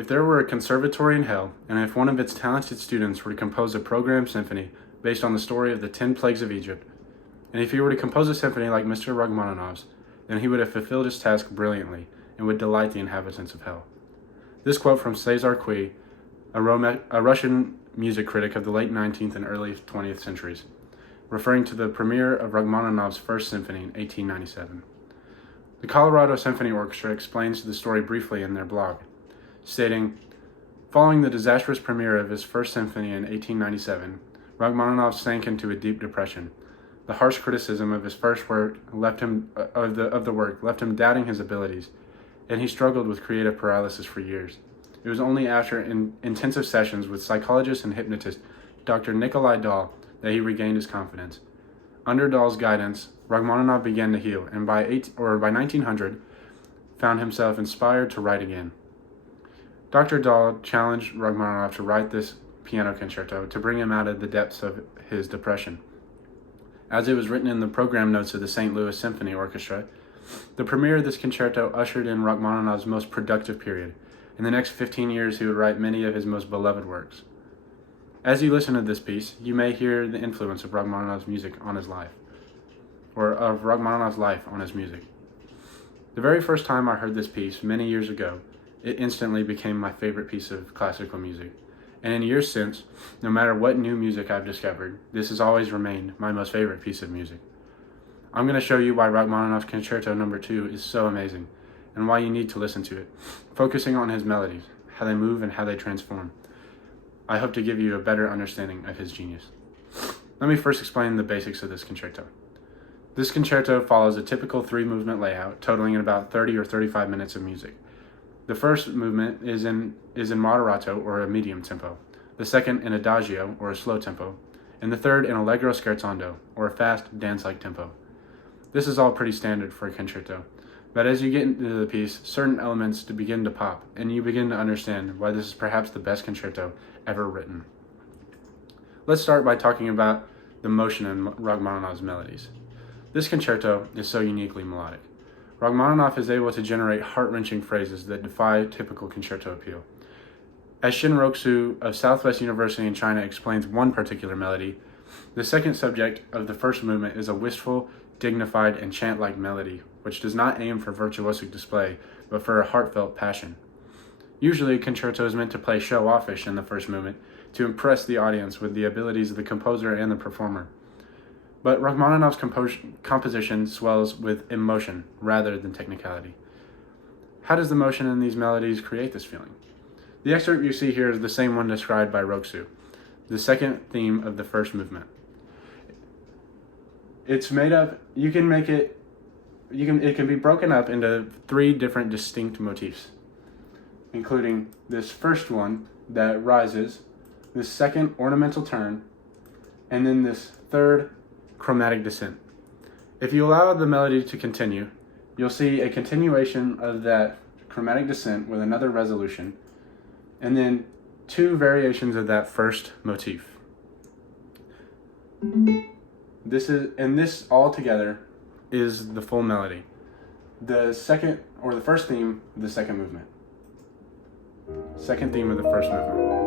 If there were a conservatory in hell, and if one of its talented students were to compose a programmed symphony based on the story of the 10 plagues of Egypt, and if he were to compose a symphony like Mr. Rachmaninoff's, then he would have fulfilled his task brilliantly and would delight the inhabitants of hell. This quote from César Cui, a Russian music critic of the late 19th and early 20th centuries, referring to the premiere of Rachmaninoff's First Symphony in 1897. The Colorado Symphony Orchestra explains the story briefly in their blog, stating, "Following the disastrous premiere of his First Symphony in 1897, Rachmaninoff sank into a deep depression. The harsh criticism of his first work left him left him doubting his abilities, and he struggled with creative paralysis for years. It was only after intensive sessions with psychologist and hypnotist Dr. Nikolai Dahl that he regained his confidence. Under Dahl's guidance, Rachmaninoff began to heal, and by 1900, found himself inspired to write again. Dr. Dahl challenged Rachmaninoff to write this piano concerto to bring him out of the depths of his depression. As it was written in the program notes of the St. Louis Symphony Orchestra, the premiere of this concerto ushered in Rachmaninoff's most productive period. In the next 15 years, he would write many of his most beloved works. As you listen to this piece, you may hear the influence of Rachmaninoff's music on his life, or of Rachmaninoff's life on his music. The very first time I heard this piece, many years ago, it instantly became my favorite piece of classical music. And in years since, no matter what new music I've discovered, this has always remained my most favorite piece of music. I'm going to show you why Rachmaninoff's Concerto No. 2 is so amazing, and why you need to listen to it, focusing on his melodies, how they move and how they transform. I hope to give you a better understanding of his genius. Let me first explain the basics of this concerto. This concerto follows a typical 3-movement layout, totaling in about 30 or 35 minutes of music. The first movement is in moderato, or a medium tempo, the second in adagio, or a slow tempo, and the third in allegro scherzando, or a fast, dance-like tempo. This is all pretty standard for a concerto, but as you get into the piece, certain elements begin to pop, and you begin to understand why this is perhaps the best concerto ever written. Let's start by talking about the motion in Rachmaninoff's melodies. This concerto is so uniquely melodic. Rachmaninoff is able to generate heart-wrenching phrases that defy typical concerto appeal. As Shin Roksu of Southwest University in China explains one particular melody, the second subject of the first movement is a wistful, dignified, and chant-like melody, which does not aim for virtuosic display, but for a heartfelt passion. Usually, a concerto is meant to play show-offish in the first movement, to impress the audience with the abilities of the composer and the performer. But Rachmaninoff's composition swells with emotion rather than technicality. How does the motion in these melodies create this feeling? The excerpt you see here is the same one described by Roksu, the second theme of the first movement. It's made up, it can be broken up into 3 different distinct motifs, including this first one that rises, this second ornamental turn, and then this third chromatic descent. If you allow the melody to continue, you'll see a continuation of that chromatic descent with another resolution, and then 2 variations of that first motif. This all together is the full melody. The first theme of the second movement. Second theme of the first movement.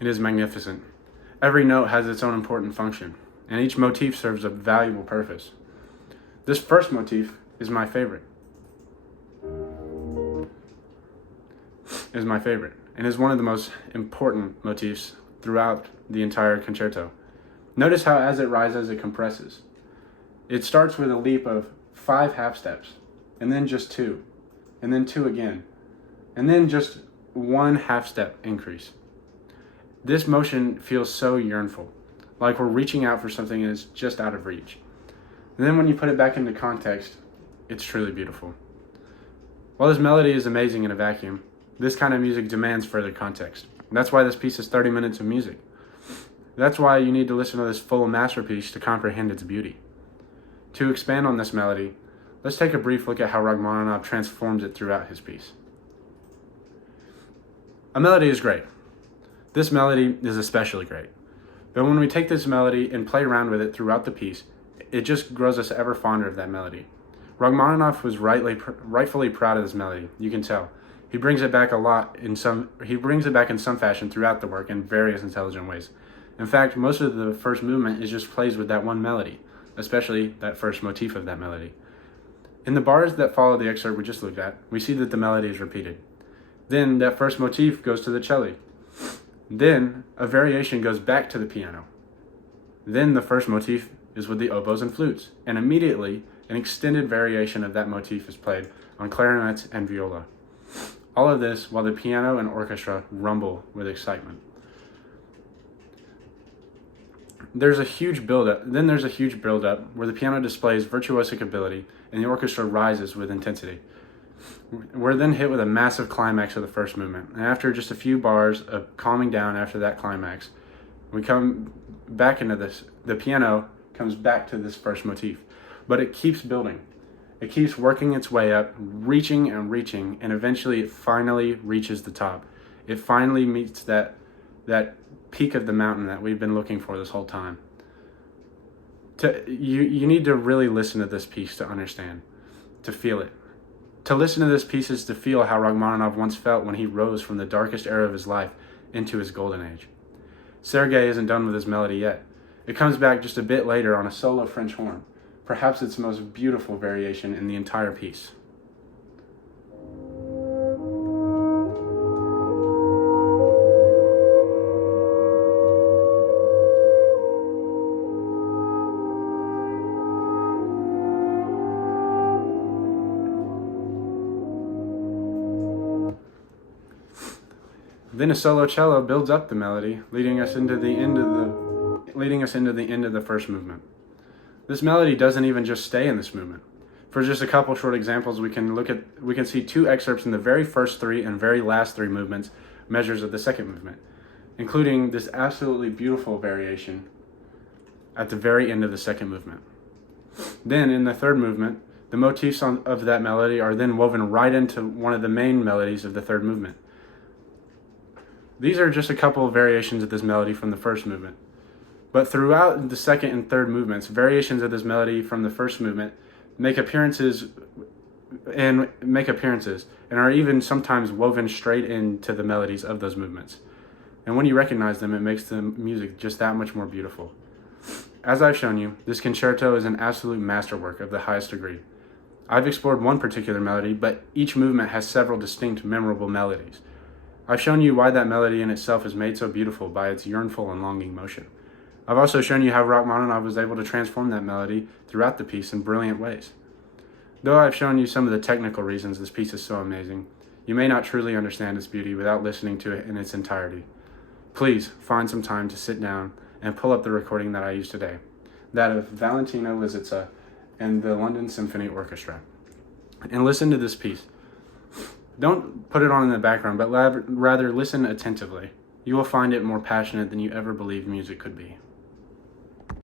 It is magnificent. Every note has its own important function, and each motif serves a valuable purpose. This first motif is my favorite, and is one of the most important motifs throughout the entire concerto. Notice how as it rises, it compresses. It starts with a leap of 5 half steps, and then just 2, and then 2 again, and then just 1 half step increase. This motion feels so yearnful, like we're reaching out for something that is just out of reach. And then when you put it back into context, it's truly beautiful. While this melody is amazing in a vacuum, this kind of music demands further context. That's why this piece is 30 minutes of music. That's why you need to listen to this full masterpiece to comprehend its beauty. To expand on this melody, let's take a brief look at how Rachmaninoff transforms it throughout his piece. A melody is great. This melody is especially great. But when we take this melody and play around with it throughout the piece, it just grows us ever fonder of that melody. Rachmaninoff was rightfully proud of this melody. You can tell. He brings it back in some fashion throughout the work in various intelligent ways. In fact, most of the first movement is just plays with that one melody, especially that first motif of that melody. In the bars that follow the excerpt we just looked at, we see that the melody is repeated. Then that first motif goes to the cello. Then a variation goes back to the piano. Then the first motif is with the oboes and flutes, and immediately an extended variation of that motif is played on clarinets and viola. All of this while the piano and orchestra rumble with excitement. There's a huge build-up where the piano displays virtuosic ability and the orchestra rises with intensity. We're then hit with a massive climax of the first movement, and after just a few bars of calming down after that climax, we come back into this. The piano comes back to this first motif, but it keeps building. It keeps working its way up, reaching and reaching, and eventually it finally reaches the top. It finally meets that peak of the mountain that we've been looking for this whole time. You need to really listen to this piece to understand, to feel it. To listen to this piece is to feel how Rachmaninoff once felt when he rose from the darkest era of his life into his golden age. Sergei isn't done with his melody yet. It comes back just a bit later on a solo French horn, perhaps its most beautiful variation in the entire piece. Then a solo cello builds up the melody, leading us into the end of the first movement. This melody doesn't even just stay in this movement. For just a couple short examples, we can see two excerpts in the very first three and very last three movements, measures of the second movement, including this absolutely beautiful variation at the very end of the second movement. Then in the third movement, the motifs of that melody are then woven right into one of the main melodies of the third movement. These are just a couple of variations of this melody from the first movement. But throughout the second and third movements, variations of this melody from the first movement make appearances and are even sometimes woven straight into the melodies of those movements. And when you recognize them, it makes the music just that much more beautiful. As I've shown you, this concerto is an absolute masterwork of the highest degree. I've explored one particular melody, but each movement has several distinct, memorable melodies. I've shown you why that melody in itself is made so beautiful by its yearnful and longing motion. I've also shown you how Rachmaninoff was able to transform that melody throughout the piece in brilliant ways. Though I've shown you some of the technical reasons this piece is so amazing, you may not truly understand its beauty without listening to it in its entirety. Please find some time to sit down and pull up the recording that I used today, that of Valentina Lisitsa and the London Symphony Orchestra, and listen to this piece. Don't put it on in the background, but rather listen attentively. You will find it more passionate than you ever believed music could be.